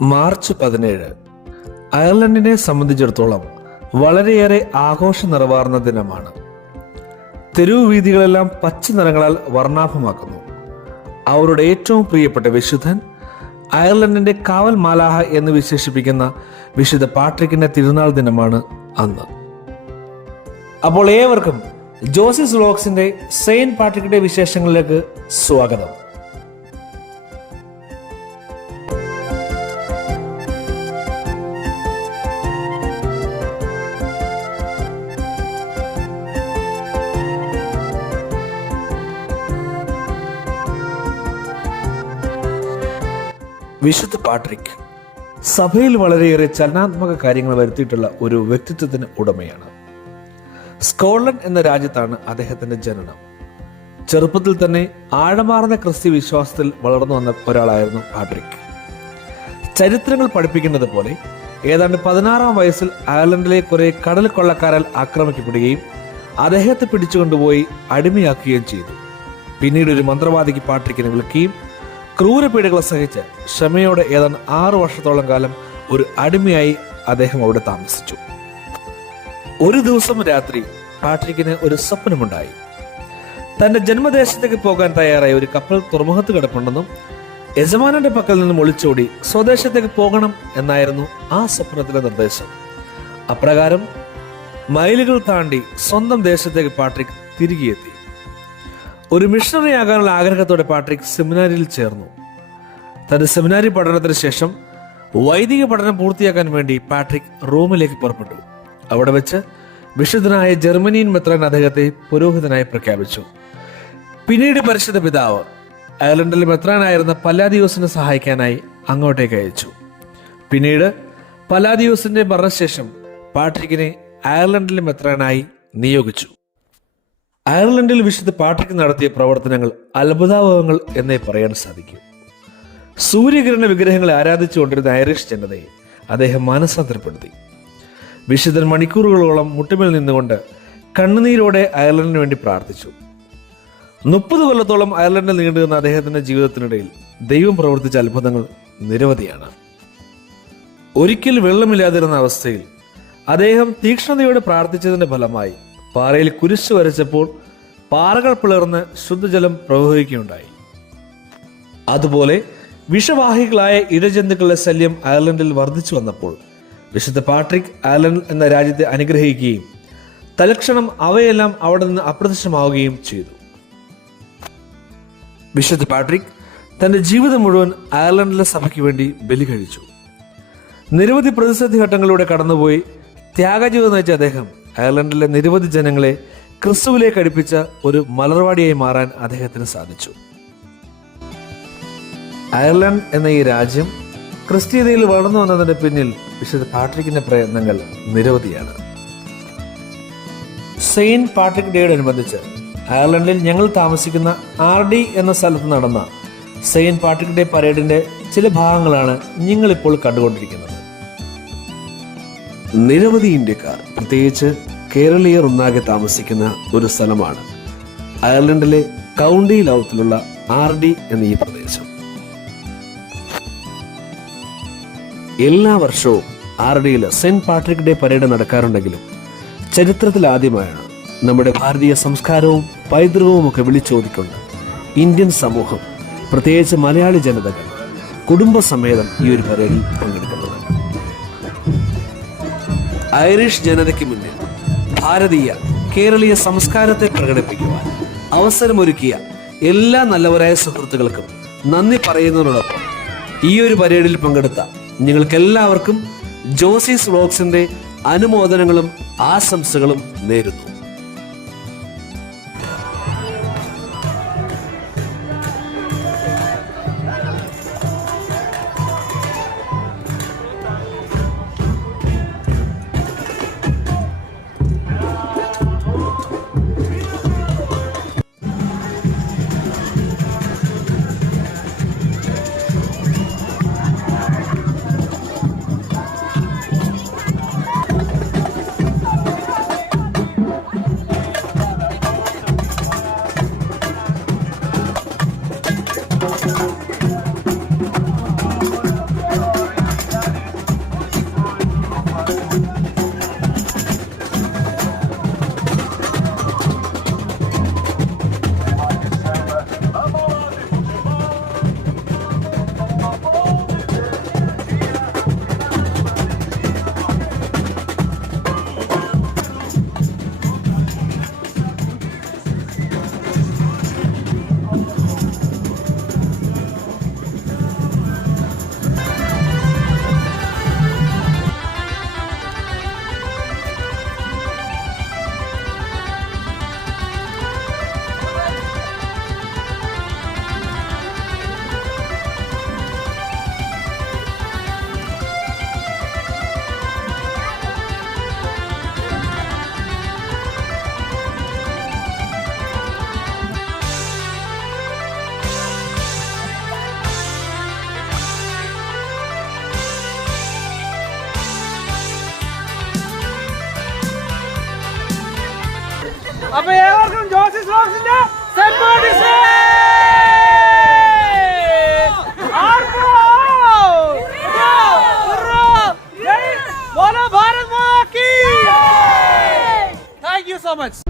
March 17 അയർലൻഡിനെ സംബന്ധിച്ചിടത്തോളം വളരെയേറെ ആഘോഷ നിറവാർന്ന ദിനമാണ്. തെരുവ് വീഥികളെല്ലാം പച്ച നിറങ്ങളാൽ വർണ്ണാഭമാക്കുന്നു. അവരുടെ ഏറ്റവും പ്രിയപ്പെട്ട വിശുദ്ധൻ, അയർലൻഡിന്റെ കാവൽ മാലാഹ എന്ന് വിശേഷിപ്പിക്കുന്ന വിശുദ്ധ പാട്രിക്കിന്റെ തിരുനാൾ ദിനമാണ് അന്ന്. അപ്പോൾ ഏവർക്കും ജോസിസ് വ്ലോഗ്സിന്റെ സെയിന്റ് പാട്രിക്കിന്റെ വിശേഷങ്ങളിലേക്ക് സ്വാഗതം. വിശുദ്ധ പാട്രിക് സഭയിൽ വളരെയേറെ ചലനാത്മക കാര്യങ്ങൾ വരുത്തിയിട്ടുള്ള ഒരു വ്യക്തിത്വത്തിന് ഉടമയാണ്. സ്കോട്ട്ലൻഡ് എന്ന രാജ്യത്താണ് അദ്ദേഹത്തിന്റെ ജനനം. ചെറുപ്പത്തിൽ തന്നെ ആഴമാർന്ന ക്രിസ്ത്യ വിശ്വാസത്തിൽ വളർന്നു വന്ന ഒരാളായിരുന്നു പാട്രിക്. ചരിത്രങ്ങൾ പഠിപ്പിക്കുന്നത് പോലെ ഏതാണ്ട് 16-ാം വയസ്സിൽ അയർലൻഡിലെ കുറെ കടൽ കൊള്ളക്കാരാൽ ആക്രമിക്കപ്പെടുകയും അദ്ദേഹത്തെ പിടിച്ചുകൊണ്ടുപോയി അടിമയാക്കുകയും ചെയ്തു. പിന്നീട് ഒരു മന്ത്രവാദിക്ക് പാട്രിക്കിനെ വിളിക്കുകയും ക്രൂരപീഡകൾ സഹിച്ച് ക്ഷമയോടെ ഏതാണ്ട് 6 വർഷത്തോളം കാലം ഒരു അടിമയായി അദ്ദേഹം അവിടെ താമസിച്ചു. ഒരു ദിവസം രാത്രി പാട്രിക്കിന് ഒരു സ്വപ്നമുണ്ടായി. തന്റെ ജന്മദേശത്തേക്ക് പോകാൻ തയ്യാറായ ഒരു കപ്പൽ തുറമുഖത്ത് കിടപ്പുണ്ടെന്നും യജമാനന്റെ പക്കൽ നിന്നും ഒളിച്ചോടി സ്വദേശത്തേക്ക് പോകണം എന്നായിരുന്നു ആ സ്വപ്നത്തിലെ നിർദ്ദേശം. അപ്രകാരം മൈലുകൾ താണ്ടി സ്വന്തം ദേശത്തേക്ക് പാട്രിക് തിരികെ എത്തി. ഒരു മിഷണറി ആകാനുള്ള ആഗ്രഹത്തോടെ പാട്രിക് സെമിനാരിയിൽ ചേർന്നു. തന്റെ സെമിനാരി പഠനത്തിന് ശേഷം വൈദിക പഠനം പൂർത്തിയാക്കാൻ വേണ്ടി പാട്രിക് റോമിലേക്ക് പുറപ്പെട്ടു. അവിടെ വെച്ച് വിശുദ്ധനായ ജർമ്മനിയൻ മെത്രാൻ അദ്ദേഹത്തെ പുരോഹിതനായി പ്രഖ്യാപിച്ചു. പിന്നീട് പരിശുദ്ധ പിതാവ് അയർലൻഡിലെ മെത്രാനായിരുന്ന പല്ലാദിയോസിനെ സഹായിക്കാനായി അങ്ങോട്ടേക്ക് അയച്ചു. പിന്നീട് പല്ലാദിയോസിന്റെ മരണശേഷം പാട്രിക്കിനെ അയർലൻഡിലെ മെത്രാനായി നിയോഗിച്ചു. അയർലൻഡിൽ വിശുദ്ധ പാട്രിക് നടത്തിയ പ്രവർത്തനങ്ങൾ അത്ഭുതാവഹങ്ങൾ എന്നേ പറയാൻ സാധിക്കും. സൂര്യകിരണ വിഗ്രഹങ്ങളെ ആരാധിച്ചുകൊണ്ടിരുന്ന ഐറിഷ് ജനതയെ അദ്ദേഹം മാനസാന്തരപ്പെടുത്തി. വിശുദ്ധൻ മണിക്കൂറുകളോളം മുട്ടുമേൽ നിന്നുകൊണ്ട് കണ്ണുനീരോടെ അയർലൻഡിന് വേണ്ടി പ്രാർത്ഥിച്ചു. 30 കൊല്ലത്തോളം അയർലൻഡിൽ നീണ്ടുനിന്ന അദ്ദേഹത്തിന്റെ ജീവിതത്തിനിടയിൽ ദൈവം പ്രവർത്തിച്ച അത്ഭുതങ്ങൾ നിരവധിയാണ്. ഒരിക്കൽ വെള്ളമില്ലാതിരുന്ന അവസ്ഥയിൽ അദ്ദേഹം തീക്ഷ്ണതയോടെ പ്രാർത്ഥിച്ചതിന്റെ ഫലമായി പാറയിൽ കുരിശ് വരച്ചപ്പോൾ പാറകൾ പിളർന്ന് ശുദ്ധജലം പ്രവഹിക്കുകയുണ്ടായി. അതുപോലെ വിഷവാഹികളായ ഇഴജന്തുക്കളുടെ ശല്യം അയർലൻഡിൽ വർദ്ധിച്ചു വന്നപ്പോൾ വിശുദ്ധ പാട്രിക് അയർലൻഡ് എന്ന രാജ്യത്തെ അനുഗ്രഹിക്കുകയും തൽക്ഷണം അവയെല്ലാം അവിടെ നിന്ന് അപ്രത്യക്ഷമാവുകയും ചെയ്തു. വിശുദ്ധ പാട്രിക് തന്റെ ജീവിതം മുഴുവൻ അയർലൻഡിലെ സഭയ്ക്ക് വേണ്ടി ബലി കഴിച്ചു. നിരവധി പ്രതിസന്ധി ഘട്ടങ്ങളിലൂടെ കടന്നുപോയി ത്യാഗജീവിതം നയിച്ച അദ്ദേഹം അയർലൻഡിലെ നിരവധി ജനങ്ങളെ ക്രിസ്തുവിലേക്ക് അടുപ്പിച്ച ഒരു മലർവാടിയായി മാറാൻ അദ്ദേഹത്തിന് സാധിച്ചു. അയർലൻഡ് എന്ന ഈ രാജ്യം ക്രിസ്തീയതയിൽ വളർന്നു വന്നതിന്റെ പിന്നിൽ വിശുദ്ധ പാട്രിക്കിന്റെ പ്രയത്നങ്ങൾ നിരവധിയാണ്. സെയിന്റ് പാട്രിക് ഡേയോടനുബന്ധിച്ച് അയർലൻഡിൽ ഞങ്ങൾ താമസിക്കുന്ന RD എന്ന സ്ഥലത്ത് നടന്ന സെയിന്റ് പാട്രിക് ഡേ പരേഡിന്റെ ചില ഭാഗങ്ങളാണ് നിങ്ങളിപ്പോൾ കണ്ടുകൊണ്ടിരിക്കുന്നത്. നിരവധി ഇന്ത്യക്കാർ, പ്രത്യേകിച്ച് കേരളീയർ ഒന്നാകെ താമസിക്കുന്ന ഒരു സ്ഥലമാണ് അയർലൻഡിലെ കൗണ്ടി ലൗത്തിലുള്ള RD എന്ന ഈ പ്രദേശം. എല്ലാ വർഷവും RDയിൽ സെന്റ് പാട്രിക് ഡേ പരേഡ് നടക്കാറുണ്ടെങ്കിലും ചരിത്രത്തിൽ ആദ്യമായാണ് നമ്മുടെ ഭാരതീയ സംസ്കാരവും പൈതൃകവും ഒക്കെ വിളിച്ചോതിക്കൊണ്ട് ഇന്ത്യൻ സമൂഹം, പ്രത്യേകിച്ച് മലയാളി ജനതകൾ കുടുംബസമേതം ഈ ഒരു പരേഡിൽ പങ്കെടുക്കുന്നത്. ഐറിഷ് ജനതയ്ക്ക് മുന്നിൽ ഭാരതീയ കേരളീയ സംസ്കാരത്തെ പ്രകടിപ്പിക്കുവാൻ അവസരമൊരുക്കിയ എല്ലാ നല്ലവരായ സുഹൃത്തുക്കൾക്കും നന്ദി പറയുന്നതിനോടൊപ്പം ഈ ഒരു പരേഡിൽ പങ്കെടുത്ത നിങ്ങൾക്കെല്ലാവർക്കും ജോസിസ് വ്ലോഗ്സിന്റെ അനുമോദനങ്ങളും ആശംസകളും നേരുന്നു. അപ്പൊ ഏവർക്കും ജോസിസ് വ്ലോഗ്സിന്റെ Thank you so much.